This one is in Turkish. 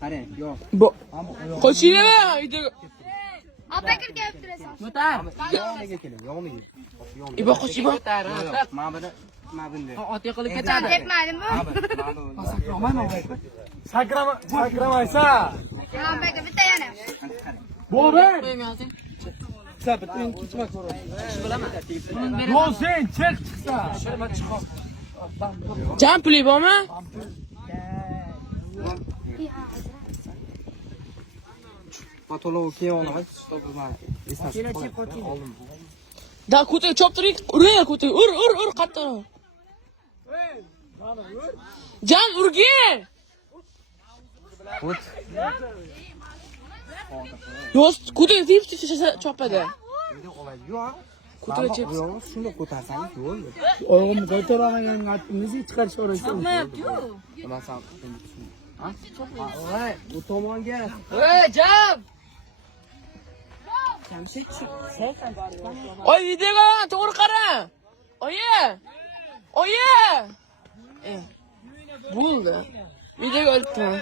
Qara, yo'q. Qo'shinglar. Abakir kelib turasan. Yoniga keling, yoniga. İbo qo'sh İbo. Mana bunday. Ot yiqilib ketadi. Tepmadimmi? Sakramaysa. Abakir bitta yana. Bo'ber. Qo'ymaysan. Yo'q sen chiqsa. Jam puli bormi? Patolog keyin olaman, oldim. Da ko'taga choptiring. Uring ko'taga. Ur qattiq. Jam urgin. O't. Yo'q, ko'taga tepib chopadi. Endi olay yo'q. Ko'taga chep. Yo'q, shuni ko'tarsangiz bo'ldi. Oğlum ko'taramagan atimizni chiqarish o'raysan. Nima san? Ha? Olay, bu tomonga. Jam. Oy, videoga to'g'ri qara. Oyi. Bo'ldi. Videoga olibman.